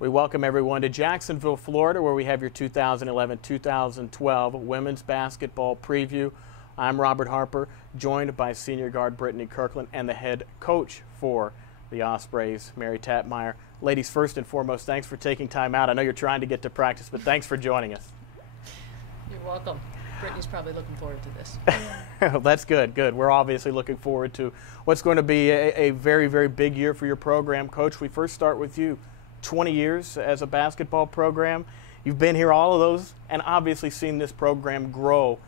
We welcome everyone to Jacksonville, Florida, where we have your 2011-2012 women's basketball preview. I'm Robert Harper, joined by senior guard Brittany Kirkland and the head coach for the Ospreys, Mary Tatmeyer. Ladies, first and foremost, thanks for taking time out. I know you're trying to get to practice, but thanks for joining us. You're welcome. Brittany's probably looking forward to this. That's good, good. We're obviously looking forward to what's going to be a very, very big year for your program. Coach, we first start with you. 20 years as a basketball program. You've been here all of those and obviously seen this program grow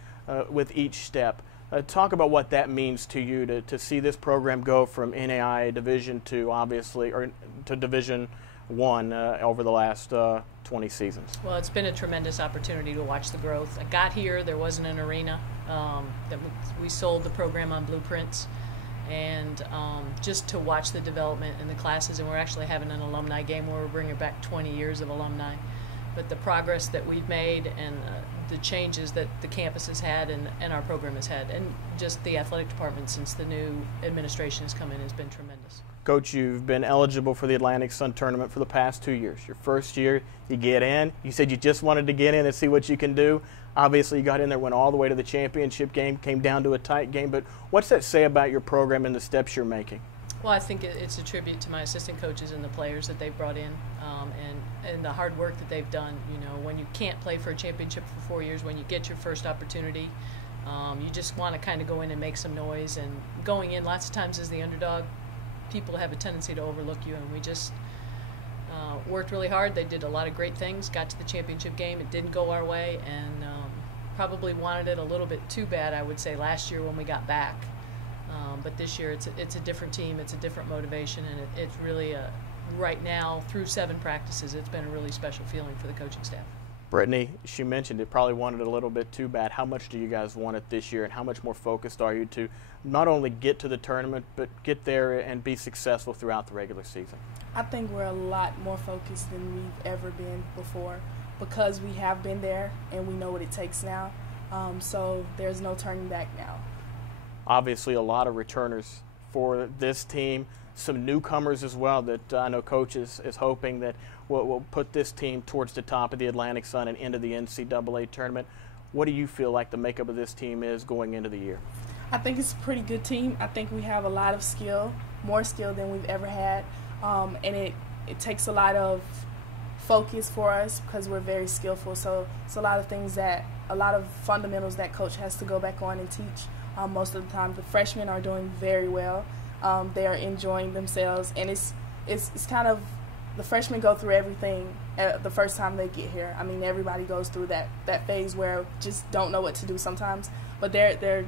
with each step. Talk about what that means to you to see this program go from NAIA Division II, obviously, or to Division I over the last 20 seasons. Well, it's been a tremendous opportunity to watch the growth. I got here, there wasn't an arena. That we sold the program on blueprints. And just to watch the development in the classes, and we're actually having an alumni game where we're bringing back 20 years of alumni. But the progress that we've made and the changes that the campus has had and our program has had, and just the athletic department since the new administration has come in, has been tremendous. Coach, you've been eligible for the Atlantic Sun Tournament for the past 2 years. Your first year, you get in. You said you just wanted to get in and see what you can do. Obviously, you got in there, went all the way to the championship game, came down to a tight game. But what's that say about your program and the steps you're making? Well, I think it's a tribute to my assistant coaches and the players that they've brought in, and the hard work that they've done. You know, when you can't play for a championship for 4 years, when you get your first opportunity, you just want to kind of go in and make some noise. And going in, lots of times as the underdog, people have a tendency to overlook you, and we just worked really hard. They did a lot of great things, got to the championship game. It didn't go our way, and probably wanted it a little bit too bad, I would say, last year when we got back. But this year it's a different team, it's a different motivation, and it's really, right now, through 7 practices, it's been a really special feeling for the coaching staff. Brittany, she mentioned it, probably wanted it a little bit too bad. How much do you guys want it this year, and how much more focused are you to not only get to the tournament, but get there and be successful throughout the regular season? I think we're a lot more focused than we've ever been before because we have been there and we know what it takes now. So there's no turning back now. Obviously, a lot of returners for this team. Some newcomers as well that I know Coach is hoping that will put this team towards the top of the Atlantic Sun and into the NCAA tournament. What do you feel like the makeup of this team is going into the year? I think it's a pretty good team. I think we have a lot of skill, more skill than we've ever had, and it takes a lot of focus for us because we're very skillful. So it's a lot of things a lot of fundamentals that Coach has to go back on and teach. Most of the time, the freshmen are doing very well. They are enjoying themselves, and it's kind of, the freshmen go through everything the first time they get here. I mean, everybody goes through that phase where just don't know what to do sometimes, but they're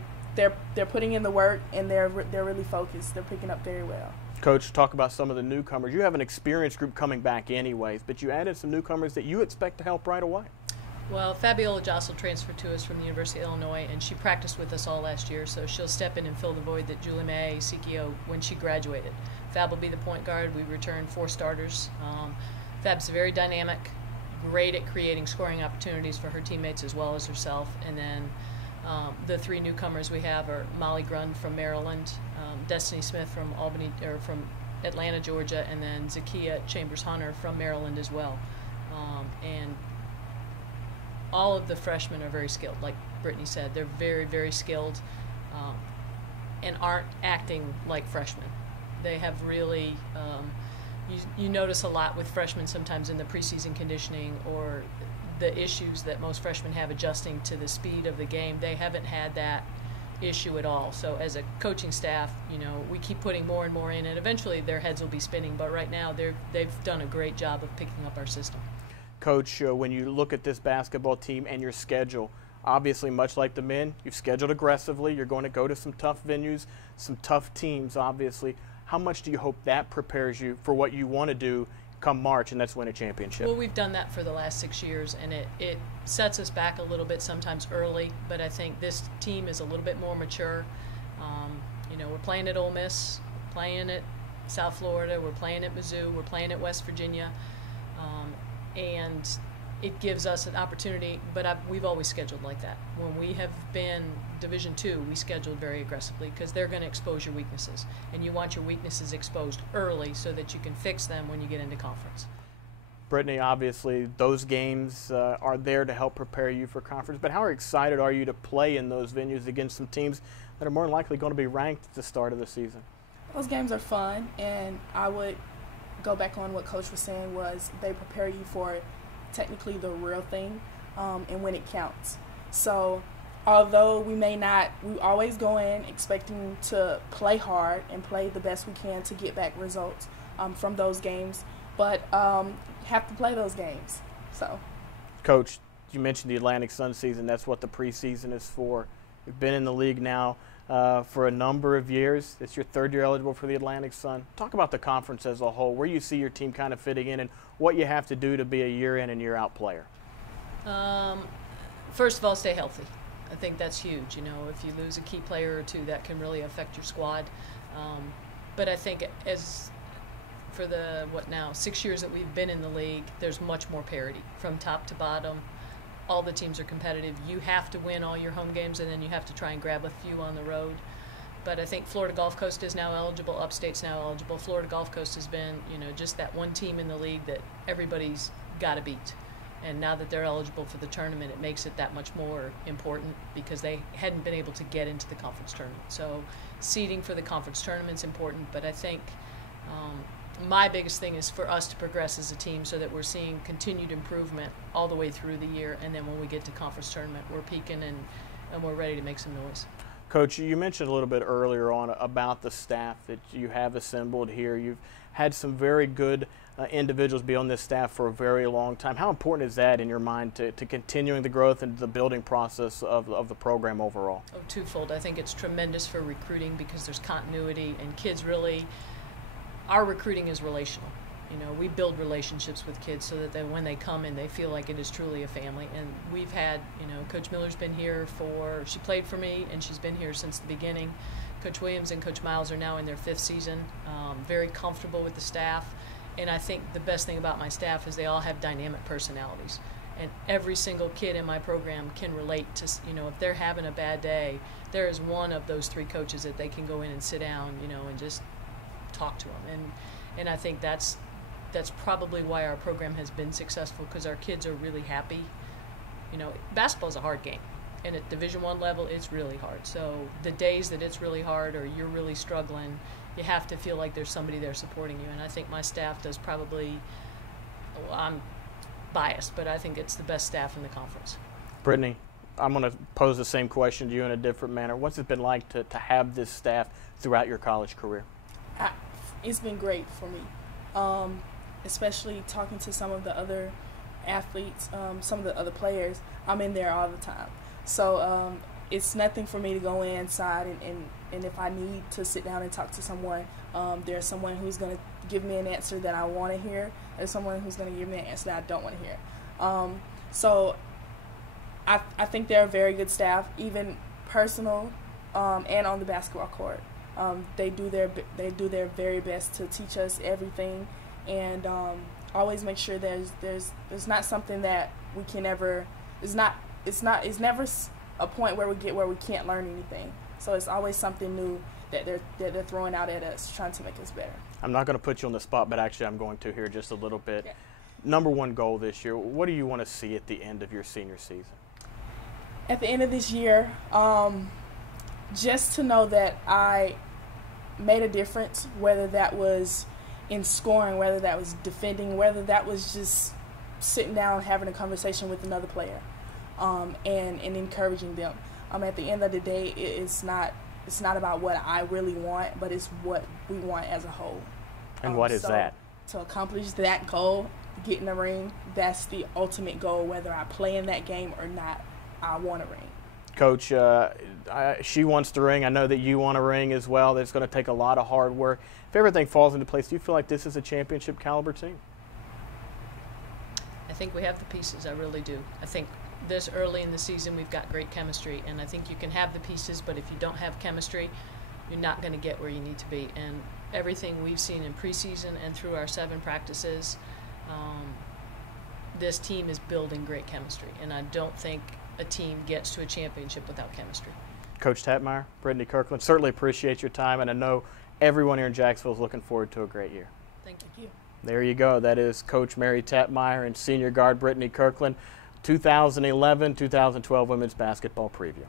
putting in the work, and they're really focused. They're picking up very well. Coach, talk about some of the newcomers. You have an experienced group coming back anyways, but you added some newcomers that you expect to help right away. Well, Fabiola Jossel transferred to us from the University of Illinois, and she practiced with us all last year, so she'll step in and fill the void that Julie May Sikio when she graduated. Fab will be the point guard. We returned 4 starters. Fab's very dynamic, great at creating scoring opportunities for her teammates as well as herself. And then the 3 newcomers we have are Molly Grund from Maryland, Destiny Smith from from Atlanta, Georgia, and then Zakia Chambers-Hunter from Maryland as well. And all of the freshmen are very skilled, like Brittany said. They're very, very skilled and aren't acting like freshmen. They have really, you notice a lot with freshmen sometimes in the preseason conditioning or the issues that most freshmen have adjusting to the speed of the game. They haven't had that issue at all. So as a coaching staff, you know, we keep putting more and more in, and eventually their heads will be spinning. But right now they've done a great job of picking up our system. Coach, when you look at this basketball team and your schedule, obviously much like the men, you've scheduled aggressively. You're going to go to some tough venues, some tough teams, obviously. How much do you hope that prepares you for what you want to do come March, and that's win a championship? Well, we've done that for the last 6 years, and it sets us back a little bit sometimes early, but I think this team is a little bit more mature. You know, we're playing at Ole Miss, we're playing at South Florida, we're playing at Mizzou, we're playing at West Virginia. And it gives us an opportunity, but we've always scheduled like that. When we have been Division II, we scheduled very aggressively because they're going to expose your weaknesses, and you want your weaknesses exposed early so that you can fix them when you get into conference. Brittany, obviously those games are there to help prepare you for conference, but how excited are you to play in those venues against some teams that are more than likely going to be ranked at the start of the season? Those games are fun, and I would go back on what Coach was saying was they prepare you for technically the real thing and when it counts. So although we always go in expecting to play hard and play the best we can to get back results from those games, but have to play those games. So, Coach, you mentioned the Atlantic Sun season. That's what the preseason is for. You've been in the league now for a number of years. It's your third year eligible for the Atlantic Sun. Talk about the conference as a whole, where you see your team kind of fitting in and what you have to do to be a year in and year out player. First of all, stay healthy. I think that's huge. You know, if you lose a key player or two, that can really affect your squad. But I think for the 6 years that we've been in the league, there's much more parity from top to bottom. All the teams are competitive. You have to win all your home games, and then you have to try and grab a few on the road. But I think Florida Gulf Coast is now eligible. Upstate's now eligible. Florida Gulf Coast has been, just that one team in the league that everybody's got to beat. And now that they're eligible for the tournament, it makes it that much more important because they hadn't been able to get into the conference tournament. So seeding for the conference tournament is important, but I think my biggest thing is for us to progress as a team so that we're seeing continued improvement all the way through the year, and then when we get to conference tournament, we're peaking and we're ready to make some noise. Coach, you mentioned a little bit earlier on about the staff that you have assembled here. You've had some very good individuals be on this staff for a very long time. How important is that in your mind to continuing the growth and the building process of the program overall? Oh, twofold. I think it's tremendous for recruiting because there's continuity, and kids really, our recruiting is relational. We build relationships with kids so that when they come in, they feel like it is truly a family. And we've had, Coach Miller's been here she played for me, and she's been here since the beginning. Coach Williams and Coach Miles are now in their 5th season, very comfortable with the staff. And I think the best thing about my staff is they all have dynamic personalities. And every single kid in my program can relate to, if they're having a bad day, there is one of those 3 coaches that they can go in and sit down, and just talk to them. And I think that's probably why our program has been successful, because our kids are really happy. Basketball is a hard game, and at Division I level, it's really hard. So the days that it's really hard or you're really struggling, you have to feel like there's somebody there supporting you. And I think my staff does probably, I'm biased, but I think it's the best staff in the conference. Brittany, I'm going to pose the same question to you in a different manner. What's it been like to have this staff throughout your college career? It's been great for me, especially talking to some of the other athletes, some of the other players. I'm in there all the time. So it's nothing for me to go inside and if I need to sit down and talk to someone, there's someone who's going to give me an answer that I want to hear. There's someone who's going to give me an answer that I don't want to hear. So I think they're a very good staff, even personal and on the basketball court. They do their very best to teach us everything, and always make sure there's not something that we can ever. It's never a point where we can't learn anything. So it's always something new that they're throwing out at us, trying to make us better. I'm not going to put you on the spot, but actually I'm going to here just a little bit. Yeah. Number 1 goal this year, what do you want to see at the end of your senior season? At the end of this year, just to know that I made a difference, whether that was in scoring, whether that was defending, whether that was just sitting down having a conversation with another player, and encouraging them. At the end of the day, it's not about what I really want, but it's what we want as a whole. And what is that? To accomplish that goal, get in the ring, that's the ultimate goal. Whether I play in that game or not, I want a ring. Coach, she wants the ring. I know that you want a ring as well. It's going to take a lot of hard work. If everything falls into place, do you feel like this is a championship caliber team? I think we have the pieces. I really do. I think this early in the season we've got great chemistry, and I think you can have the pieces, but if you don't have chemistry, you're not going to get where you need to be. And everything we've seen in preseason and through our 7 practices, this team is building great chemistry, and I don't think a team gets to a championship without chemistry. Coach Tatmeyer, Brittany Kirkland, certainly appreciate your time, and I know everyone here in Jacksonville is looking forward to a great year. Thank you. There you go. That is Coach Mary Tetmeyer and senior guard Brittany Kirkland, 2011-2012 women's basketball preview.